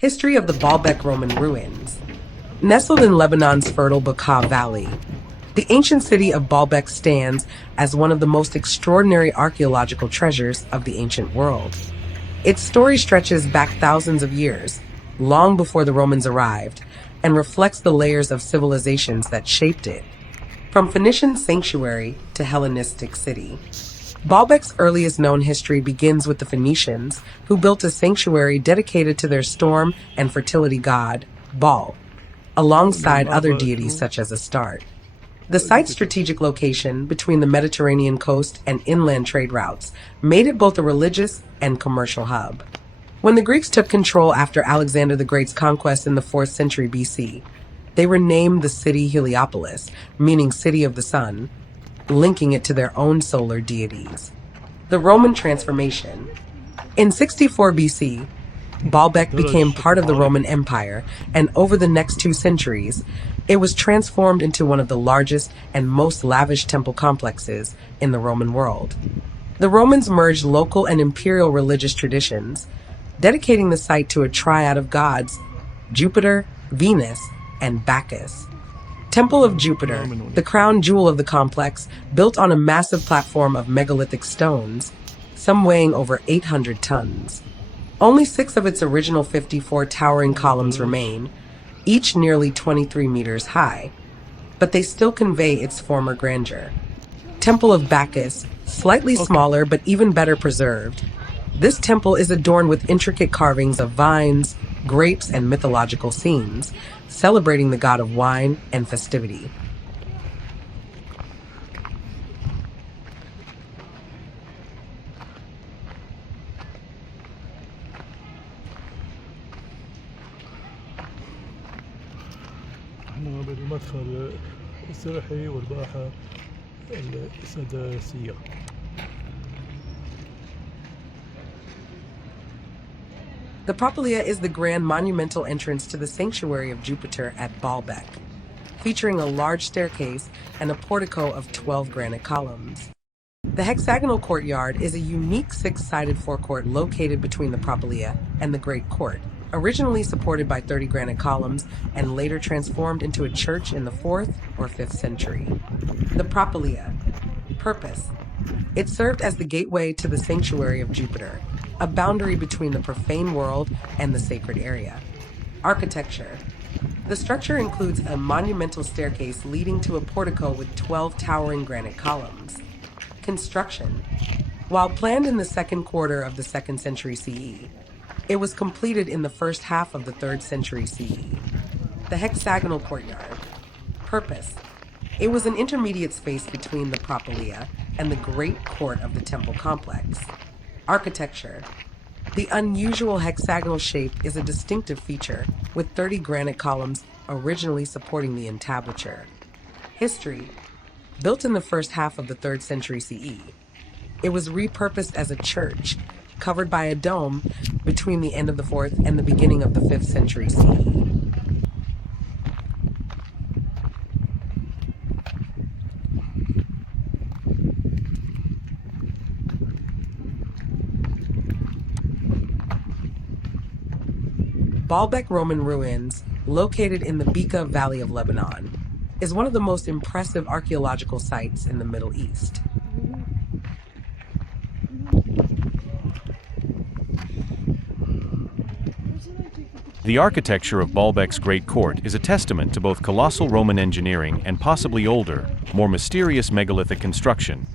History of the Baalbek Roman Ruins. Nestled in Lebanon's fertile Bekaa Valley, the ancient city of Baalbek stands as one of the most extraordinary archaeological treasures of the ancient world. Its story stretches back thousands of years, long before the Romans arrived, and reflects the layers of civilizations that shaped it. From Phoenician sanctuary to Hellenistic city, Baalbek's earliest known history begins with the Phoenicians, who built a sanctuary dedicated to their storm and fertility god, Baal, alongside other deities such as Astarte. The site's strategic location between the Mediterranean coast and inland trade routes made it both a religious and commercial hub. When the Greeks took control after Alexander the Great's conquest in the 4th century BC, they renamed the city Heliopolis, meaning City of the Sun, linking it to their own solar deities. The Roman transformation. In 64 BC, Baalbek became part of the Roman Empire, and over the next 2 centuries, it was transformed into one of the largest and most lavish temple complexes in the Roman world. The Romans merged local and imperial religious traditions, dedicating the site to a triad of gods, Jupiter, Venus, and Bacchus. Temple of Jupiter, the crown jewel of the complex, built on a massive platform of megalithic stones, some weighing over 800 tons. Only 6 of its original 54 towering columns remain, each nearly 23 meters high, but they still convey its former grandeur. Temple of Bacchus, slightly smaller but even better preserved. This temple is adorned with intricate carvings of vines, grapes, and mythological scenes, celebrating the god of wine and festivity. احنا بالمدخل السرحي والباحة السداسية. The Propylaea is the grand monumental entrance to the sanctuary of Jupiter at Baalbek, featuring a large staircase and a portico of 12 granite columns. The hexagonal courtyard is a unique 6-sided forecourt located between the Propylaea and the Great Court, originally supported by 30 granite columns and later transformed into a church in the 4th or 5th century. The Propylaea. Purpose. It served as the gateway to the sanctuary of Jupiter, a boundary between the profane world and the sacred area. Architecture. The structure includes a monumental staircase leading to a portico with 12 towering granite columns. Construction. While planned in the 2nd quarter of the 2nd century CE, it was completed in the first half of the 3rd century CE. The hexagonal courtyard. Purpose. It was an intermediate space between the Propylaea and the Great Court of the temple complex. Architecture. The unusual hexagonal shape is a distinctive feature, with 30 granite columns originally supporting the entablature. History. Built in the first half of the 3rd century CE, it was repurposed as a church, covered by a dome between the end of the 4th and the beginning of the 5th century CE. Baalbek Roman Ruins, located in the Bekaa Valley of Lebanon, is one of the most impressive archaeological sites in the Middle East. The architecture of Baalbek's Great Court is a testament to both colossal Roman engineering and possibly older, more mysterious megalithic construction.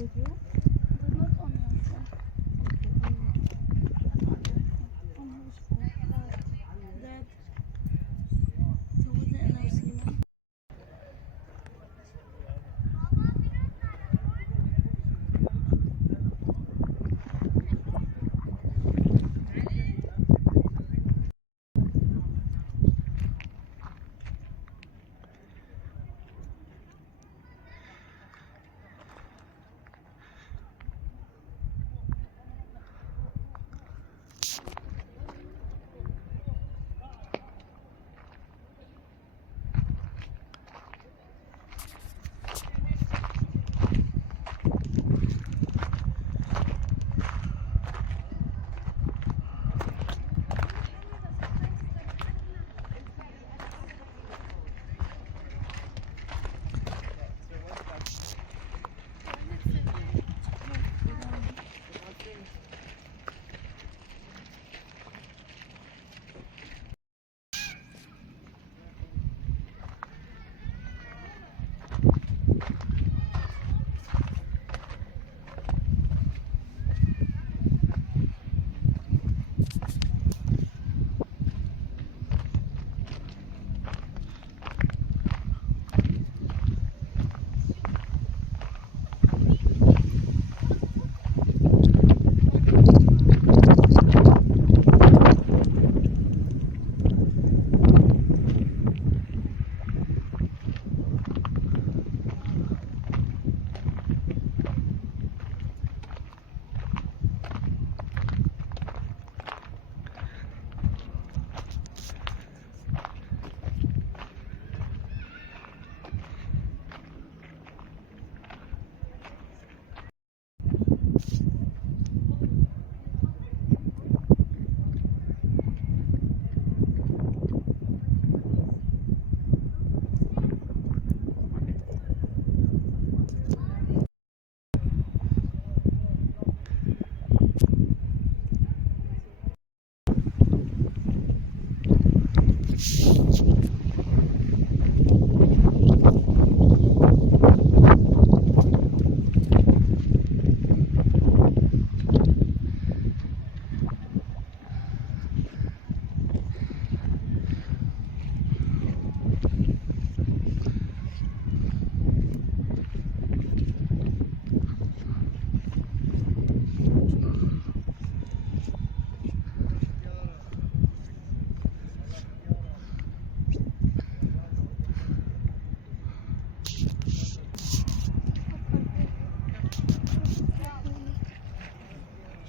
onion too? But not onions. Onions for that. So with the energy.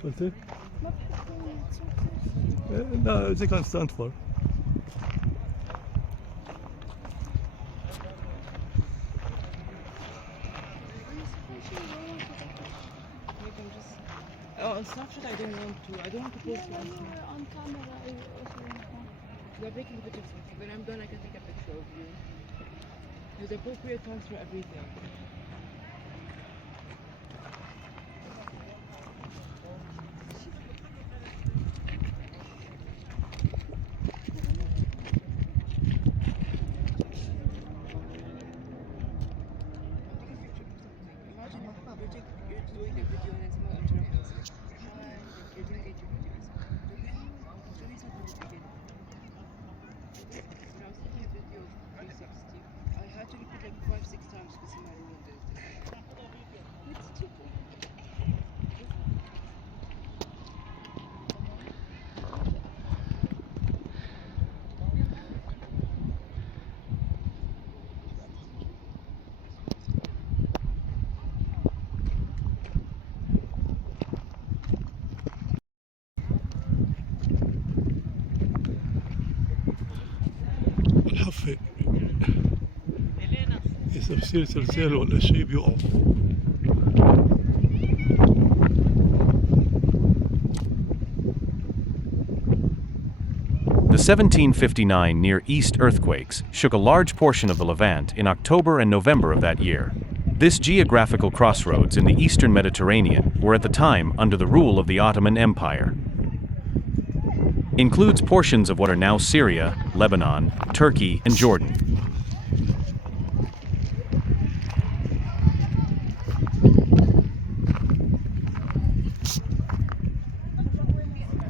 شو قلتي؟ ما بحب لا زي كان ستاند فور. Oh, on Snapchat I don't want to. I don't want to post it on you Snapchat. were on camera. I also You're taking a picture of something. When I'm done, I can take a picture of you. Use appropriate fonts for everything. Imagine you're doing a video and then someone interrupts. Hi, you're doing a video. Show me something at the beginning. When I was taking a video of 360, I had to repeat like 5-6 times because someone ruined it. It's stupid. الحفة إذا بصير زلزال ولا شي بيقف. The 1759 Near East earthquakes shook a large portion of the Levant in October and November of that year. This geographical crossroads in the eastern Mediterranean were at the time under the rule of the Ottoman Empire. Includes portions of what are now Syria, Lebanon, Turkey, and Jordan.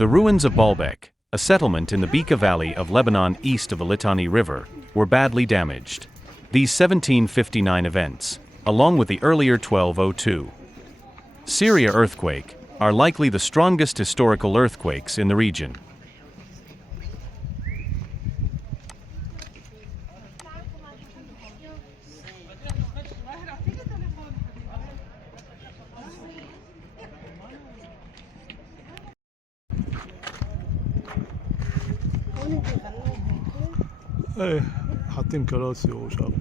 The ruins of Baalbek, a settlement in the Bekaa Valley of Lebanon east of the Litani River, were badly damaged. These 1759 events, along with the earlier 1202 Syria earthquake, are likely the strongest historical earthquakes in the region. ايه حاطين كراسي وشغله.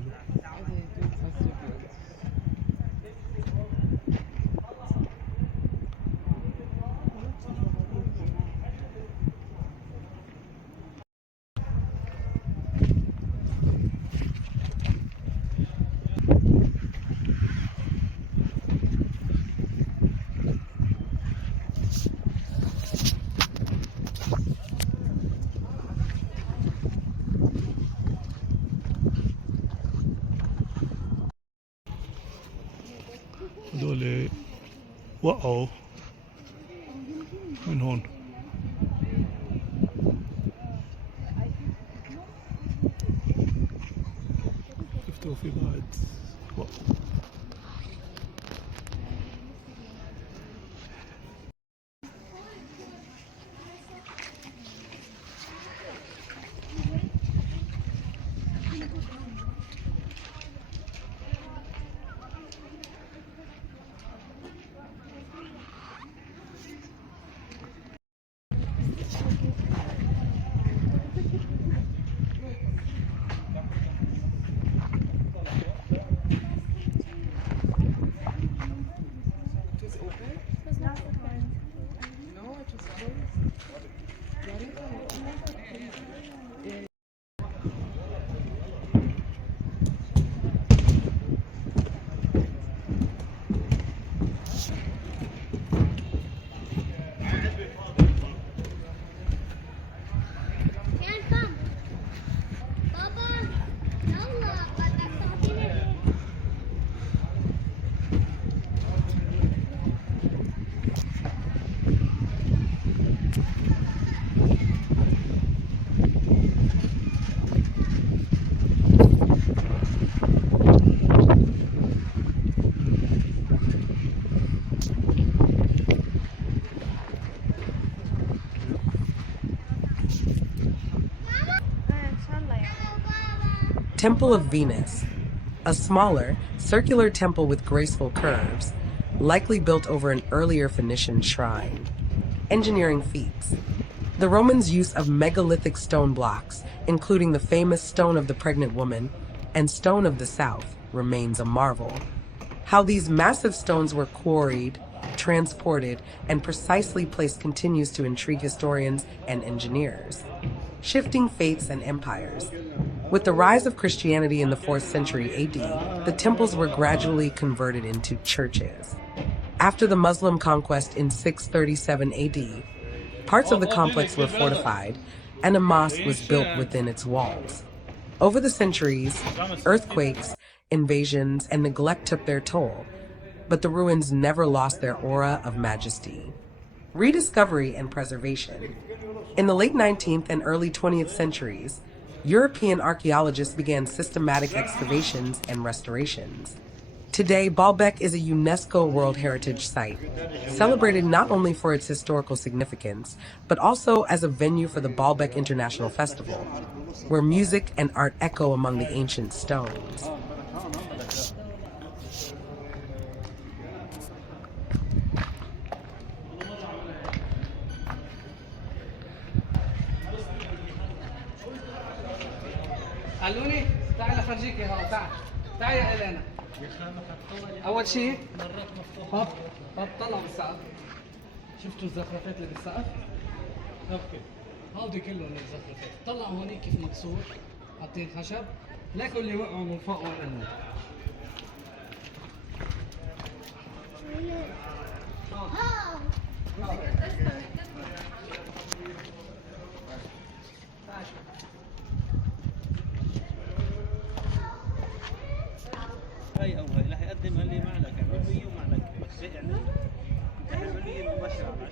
هذول وقعوا من هون. شفتوا في بعد وقعوا. Temple of Venus, a smaller, circular temple with graceful curves, likely built over an earlier Phoenician shrine. Engineering feats. The Romans' use of megalithic stone blocks, including the famous Stone of the Pregnant Woman and Stone of the South, remains a marvel. How these massive stones were quarried, transported, and precisely placed continues to intrigue historians and engineers. Shifting faiths and empires. With the rise of Christianity in the 4th century AD, the temples were gradually converted into churches. After the Muslim conquest in 637 AD, parts of the complex were fortified, and a mosque was built within its walls. Over the centuries, earthquakes, invasions, and neglect took their toll, but the ruins never lost their aura of majesty. Rediscovery and preservation. In the late 19th and early 20th centuries, European archaeologists began systematic excavations and restorations. Today, Baalbek is a UNESCO World Heritage Site, celebrated not only for its historical significance, but also as a venue for the Baalbek International Festival, where music and art echo among the ancient stones. علوني تعال افرجيك اياها تعال تعال يا إلينا اول شيء هوب هوب طلعوا بالسقف شفتوا الزخرفات اللي بالسقف اوكي هودي كلهم الزخرفات طلعوا هونيك كيف مكسور حاطين خشب لكن اللي وقعوا من فوق وقعوا هاي او هاي راح يقدمها لي معلك علميه ومعلك بس يعني انت علميه مباشره على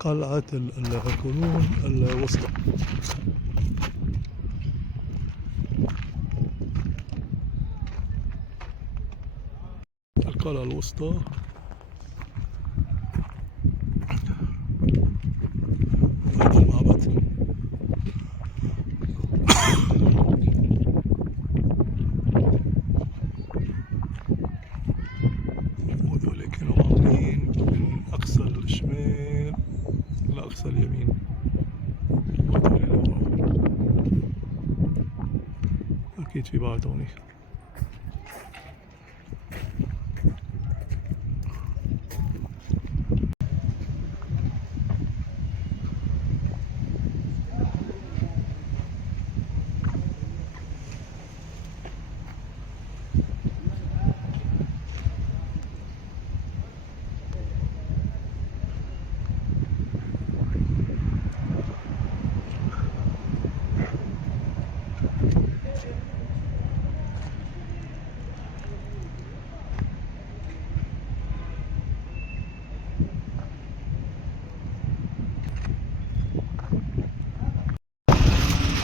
قلعة القرون الوسطى. القلعة الوسطى. هذا المعبد. وذول كانوا عاملين من أقصى الشمال لأقصى اليمين. وذول اللي ورا. أكيد في بعض هوني.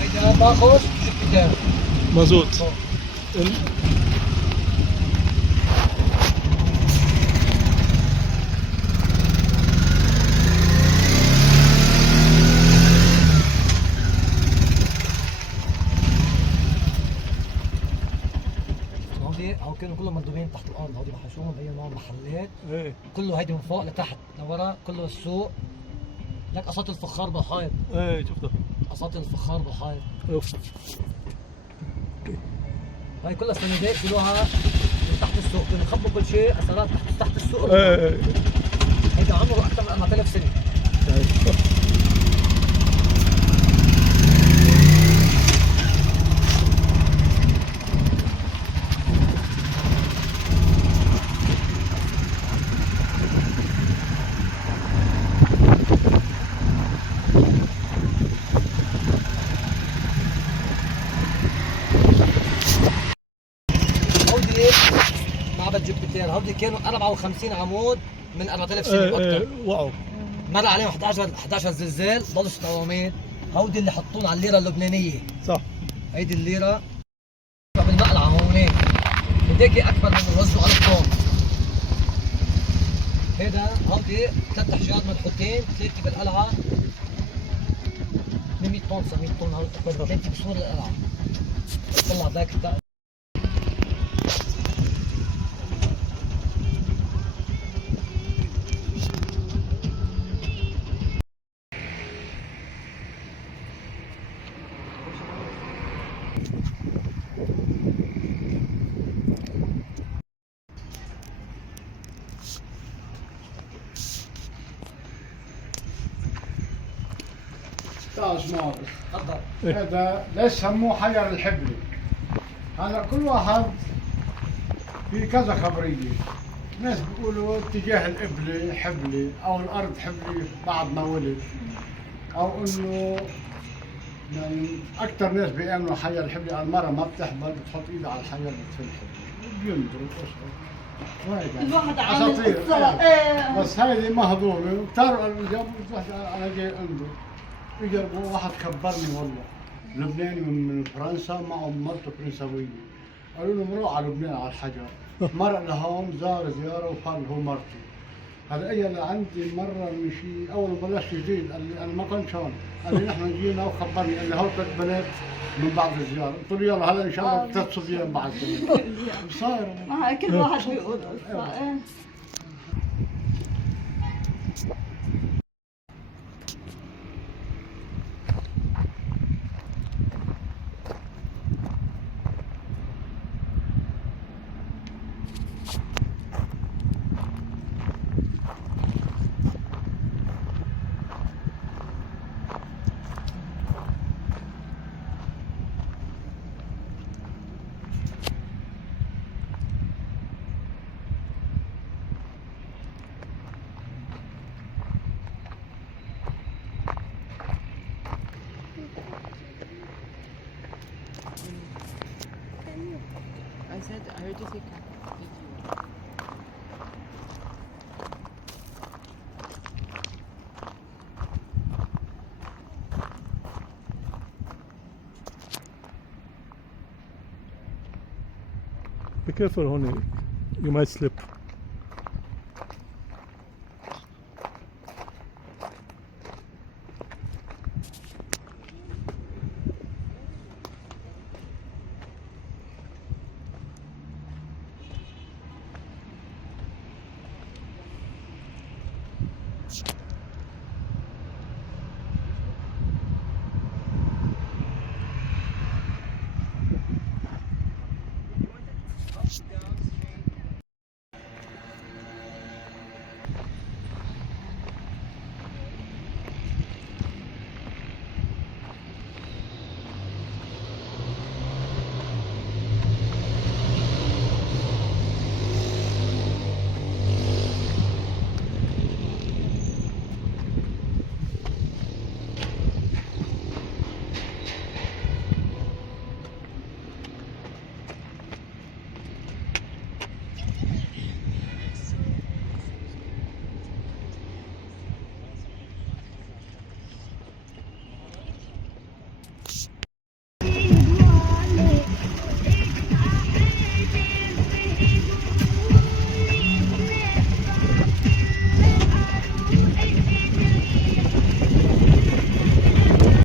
هيدا باخذ جبتين. مزود. هو كانوا كلهم مندوبين تحت الارض، هودي بحشوهم بينهم محلات. ايه كله هيدي من فوق لتحت لورا، كله السوق. لك قصات الفخار بالحائط، ايه شفتها. قصات الفخار بالحائط. اوف. هاي كلها سندات شيلوها من تحت السوق، كانوا يخبوا كل شيء اثارات تحت السوق. ايه هيدا عمره اكثر من 4000 سنه. هودي معبد جبتين، هودي كانوا 54 عمود من 4000 سنه واكثر. واو. مر عليهم 11 زلزال ضلوا مقاومين. هودي اللي حطون على الليره اللبنانيه. صح. هيدي الليره بالمقلعه هونيك، هديك اكبر من الوزن على الطن. هودي 3 حجارات منحوتين، 3 بالقلعه 800 طن 700 طن، هودي اكبر 3 بسور القلعه. طلع ذاك تاج ماضي. تفضل. هذا ليش سموه حجر الحبلي؟ هلا كل واحد في كذا خبريه. ناس بيقولوا اتجاه القبلة حبلي او الارض حبلي بعد ما ولد، او انه يعني اكثر ناس بيامنوا حجر الحبلي. المرأة ما بتحبل بتحط ايدها على الحجر بتفلحل بينظروا وهيك الواحد يعني اساطير. بس هيدي مهضومه وبتعرف جابوا انا جاي انظر يجربوا. واحد كبرني والله لبناني من فرنسا معه مرته فرنساويه، قالوا له مروح على لبنان على الحجر. مرق لهون زار زياره وقال هو مرته. هلا اجى لعندي مره من شيء اول ما بلشت جديد قال لي انا ما كنت هون، قال لي نحن جينا وخبرني قال لي هول 3 بنات من بعد الزياره. قلت له يلا هلا ان شاء الله 3 صبيان بعد صاير. كل واحد بيقول قصة. I said, I heard you say video. careful هون you might slip